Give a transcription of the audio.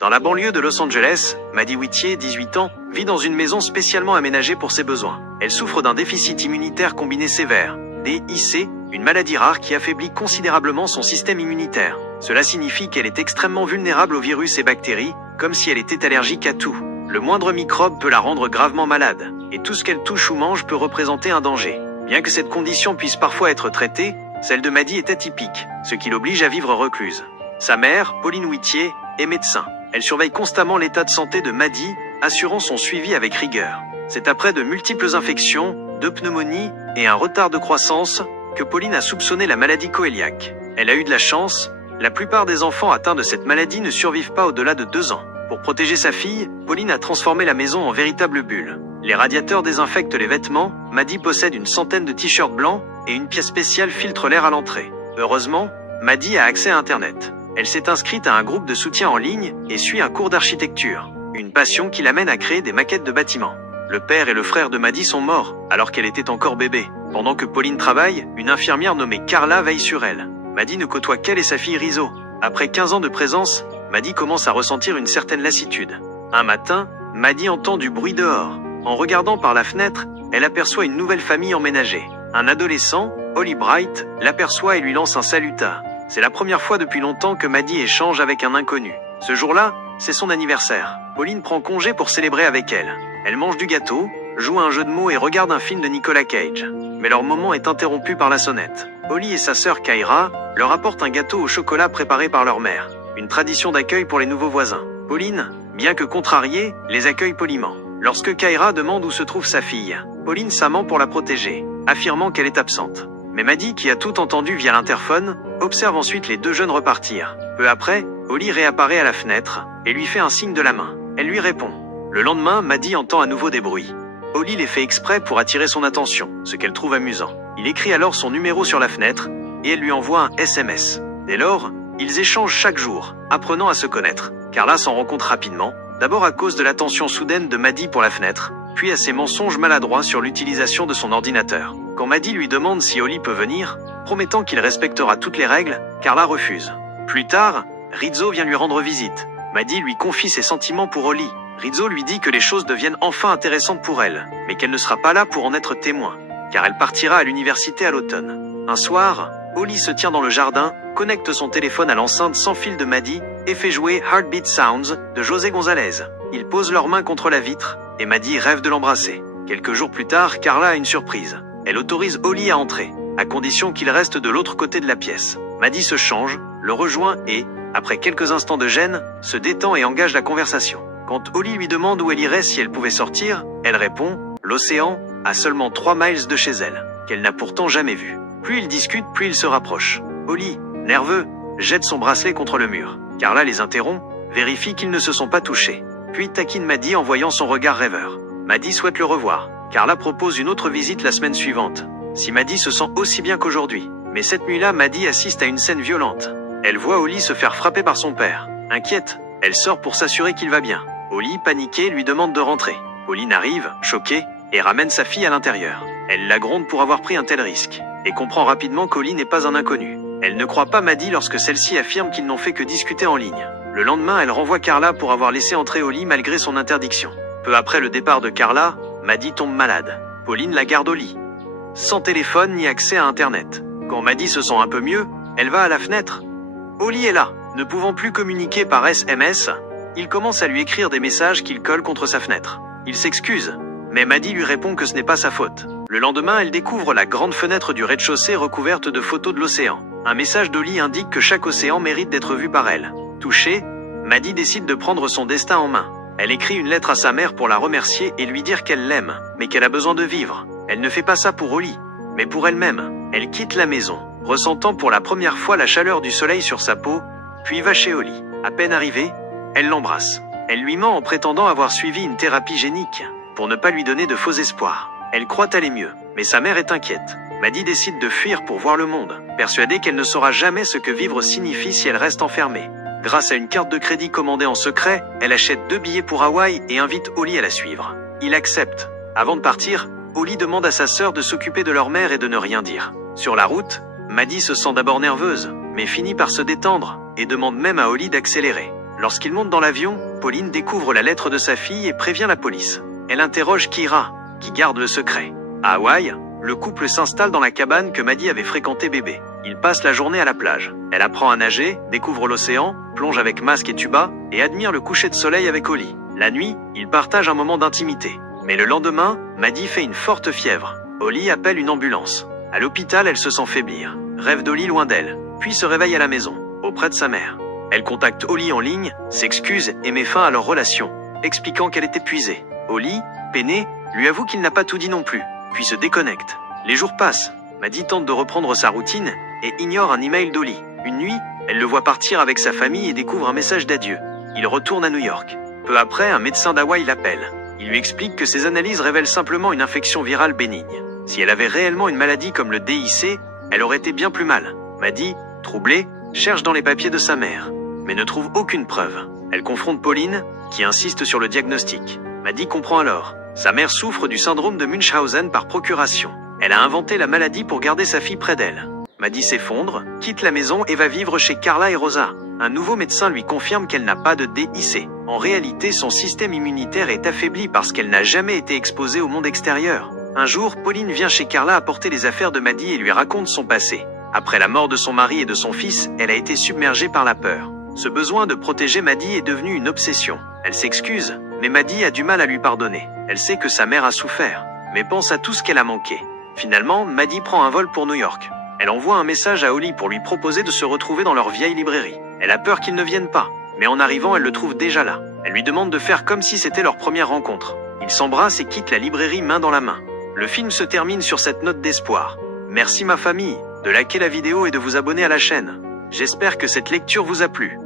Dans la banlieue de Los Angeles, Maddie Whittier, 18 ans, vit dans une maison spécialement aménagée pour ses besoins. Elle souffre d'un déficit immunitaire combiné sévère, DIC, une maladie rare qui affaiblit considérablement son système immunitaire. Cela signifie qu'elle est extrêmement vulnérable aux virus et bactéries, comme si elle était allergique à tout. Le moindre microbe peut la rendre gravement malade, et tout ce qu'elle touche ou mange peut représenter un danger. Bien que cette condition puisse parfois être traitée, celle de Maddie est atypique, ce qui l'oblige à vivre recluse. Sa mère, Pauline Whittier, est médecin. Elle surveille constamment l'état de santé de Maddie, assurant son suivi avec rigueur. C'est après de multiples infections, 2 pneumonies et un retard de croissance que Pauline a soupçonné la maladie coéliaque. Elle a eu de la chance, la plupart des enfants atteints de cette maladie ne survivent pas au-delà de 2 ans. Pour protéger sa fille, Pauline a transformé la maison en véritable bulle. Les radiateurs désinfectent les vêtements, Maddie possède une centaine de t-shirts blancs et une pièce spéciale filtre l'air à l'entrée. Heureusement, Maddie a accès à Internet. Elle s'est inscrite à un groupe de soutien en ligne et suit un cours d'architecture, une passion qui l'amène à créer des maquettes de bâtiments. Le père et le frère de Maddie sont morts, alors qu'elle était encore bébé. Pendant que Pauline travaille, une infirmière nommée Carla veille sur elle. Maddie ne côtoie qu'elle et sa fille Rizzo. Après 15 ans de présence, Maddie commence à ressentir une certaine lassitude. Un matin, Maddie entend du bruit dehors. En regardant par la fenêtre, elle aperçoit une nouvelle famille emménagée. Un adolescent, Holly Bright, l'aperçoit et lui lance un salutat. C'est la première fois depuis longtemps que Maddie échange avec un inconnu. Ce jour-là, c'est son anniversaire. Pauline prend congé pour célébrer avec elle. Elle mange du gâteau, joue à un jeu de mots et regarde un film de Nicolas Cage. Mais leur moment est interrompu par la sonnette. Holly et sa sœur Kyra leur apportent un gâteau au chocolat préparé par leur mère. Une tradition d'accueil pour les nouveaux voisins. Pauline, bien que contrariée, les accueille poliment. Lorsque Kyra demande où se trouve sa fille, Pauline s'amant pour la protéger, affirmant qu'elle est absente. Mais Maddie, qui a tout entendu via l'interphone, observe ensuite les 2 jeunes repartir. Peu après, Holly réapparaît à la fenêtre et lui fait un signe de la main. Elle lui répond. Le lendemain, Maddie entend à nouveau des bruits. Holly les fait exprès pour attirer son attention, ce qu'elle trouve amusant. Il écrit alors son numéro sur la fenêtre et elle lui envoie un SMS. Dès lors, ils échangent chaque jour, apprenant à se connaître. Carla s'en rend compte rapidement, d'abord à cause de l'attention soudaine de Maddie pour la fenêtre, puis à ses mensonges maladroits sur l'utilisation de son ordinateur. Quand Maddie lui demande si Holly peut venir, promettant qu'il respectera toutes les règles, Carla refuse. Plus tard, Rizzo vient lui rendre visite. Maddie lui confie ses sentiments pour Holly. Rizzo lui dit que les choses deviennent enfin intéressantes pour elle, mais qu'elle ne sera pas là pour en être témoin, car elle partira à l'université à l'automne. Un soir, Holly se tient dans le jardin, connecte son téléphone à l'enceinte sans fil de Maddie et fait jouer Heartbeat Sounds de José González. Ils posent leurs mains contre la vitre et Maddie rêve de l'embrasser. Quelques jours plus tard, Carla a une surprise. Elle autorise Holly à entrer, à condition qu'il reste de l'autre côté de la pièce. Maddie se change, le rejoint et, après quelques instants de gêne, se détend et engage la conversation. Quand Holly lui demande où elle irait si elle pouvait sortir, elle répond « L'océan, à seulement 3 miles de chez elle, qu'elle n'a pourtant jamais vu. » Plus ils discutent, plus ils se rapprochent. Holly, nerveux, jette son bracelet contre le mur. Carla les interrompt, vérifie qu'ils ne se sont pas touchés. Puis taquine Maddie en voyant son regard rêveur. Maddie souhaite le revoir. Carla propose une autre visite la semaine suivante. Si Maddie se sent aussi bien qu'aujourd'hui. Mais cette nuit-là, Maddie assiste à une scène violente. Elle voit Holly se faire frapper par son père. Inquiète, elle sort pour s'assurer qu'il va bien. Holly, paniquée, lui demande de rentrer. Pauline arrive, choquée, et ramène sa fille à l'intérieur. Elle la gronde pour avoir pris un tel risque, et comprend rapidement qu'Holly n'est pas un inconnu. Elle ne croit pas Maddie lorsque celle-ci affirme qu'ils n'ont fait que discuter en ligne. Le lendemain, elle renvoie Carla pour avoir laissé entrer Holly malgré son interdiction. Peu après le départ de Carla, Maddie tombe malade. Pauline la garde au lit, sans téléphone ni accès à Internet. Quand Maddie se sent un peu mieux, elle va à la fenêtre. Holly est là. Ne pouvant plus communiquer par SMS, il commence à lui écrire des messages qu'il colle contre sa fenêtre. Il s'excuse, mais Maddie lui répond que ce n'est pas sa faute. Le lendemain, elle découvre la grande fenêtre du rez-de-chaussée recouverte de photos de l'océan. Un message d'Holly indique que chaque océan mérite d'être vu par elle. Touchée, Maddie décide de prendre son destin en main. Elle écrit une lettre à sa mère pour la remercier et lui dire qu'elle l'aime, mais qu'elle a besoin de vivre. Elle ne fait pas ça pour Holly, mais pour elle-même. Elle quitte la maison, ressentant pour la première fois la chaleur du soleil sur sa peau, puis va chez Holly. À peine arrivée, elle l'embrasse. Elle lui ment en prétendant avoir suivi une thérapie génique, pour ne pas lui donner de faux espoirs. Elle croit aller mieux, mais sa mère est inquiète. Maddie décide de fuir pour voir le monde, persuadée qu'elle ne saura jamais ce que vivre signifie si elle reste enfermée. Grâce à une carte de crédit commandée en secret, elle achète 2 billets pour Hawaï et invite Holly à la suivre. Il accepte. Avant de partir, Holly demande à sa sœur de s'occuper de leur mère et de ne rien dire. Sur la route, Maddie se sent d'abord nerveuse, mais finit par se détendre, et demande même à Holly d'accélérer. Lorsqu'il monte dans l'avion, Pauline découvre la lettre de sa fille et prévient la police. Elle interroge Kira, qui garde le secret. À Hawaï, le couple s'installe dans la cabane que Maddie avait fréquentée bébé. Ils passent la journée à la plage. Elle apprend à nager, découvre l'océan, plonge avec masque et tuba, et admire le coucher de soleil avec Holly. La nuit, ils partagent un moment d'intimité. Mais le lendemain, Maddie fait une forte fièvre. Holly appelle une ambulance. À l'hôpital, elle se sent faiblir. Rêve d'Holly loin d'elle, puis se réveille à la maison, auprès de sa mère. Elle contacte Holly en ligne, s'excuse et met fin à leur relation, expliquant qu'elle est épuisée. Holly, peinée, lui avoue qu'il n'a pas tout dit non plus, puis se déconnecte. Les jours passent. Maddie tente de reprendre sa routine et ignore un email d'Holly. Une nuit, elle le voit partir avec sa famille et découvre un message d'adieu. Il retourne à New York. Peu après, un médecin d'Hawaï l'appelle. Il lui explique que ses analyses révèlent simplement une infection virale bénigne. Si elle avait réellement une maladie comme le DIC, elle aurait été bien plus mal. Maddie, troublée, cherche dans les papiers de sa mère, mais ne trouve aucune preuve. Elle confronte Pauline, qui insiste sur le diagnostic. Maddie comprend alors. Sa mère souffre du syndrome de Munchausen par procuration. Elle a inventé la maladie pour garder sa fille près d'elle. Maddie s'effondre, quitte la maison et va vivre chez Carla et Rosa. Un nouveau médecin lui confirme qu'elle n'a pas de DIC. En réalité, son système immunitaire est affaibli parce qu'elle n'a jamais été exposée au monde extérieur. Un jour, Pauline vient chez Carla apporter les affaires de Maddie et lui raconte son passé. Après la mort de son mari et de son fils, elle a été submergée par la peur. Ce besoin de protéger Maddie est devenu une obsession. Elle s'excuse, mais Maddie a du mal à lui pardonner. Elle sait que sa mère a souffert, mais pense à tout ce qu'elle a manqué. Finalement, Maddie prend un vol pour New York. Elle envoie un message à Holly pour lui proposer de se retrouver dans leur vieille librairie. Elle a peur qu'il ne vienne pas, mais en arrivant, elle le trouve déjà là. Elle lui demande de faire comme si c'était leur première rencontre. Ils s'embrassent et quittent la librairie main dans la main. Le film se termine sur cette note d'espoir. Merci ma famille, de liker la vidéo et de vous abonner à la chaîne. J'espère que cette lecture vous a plu.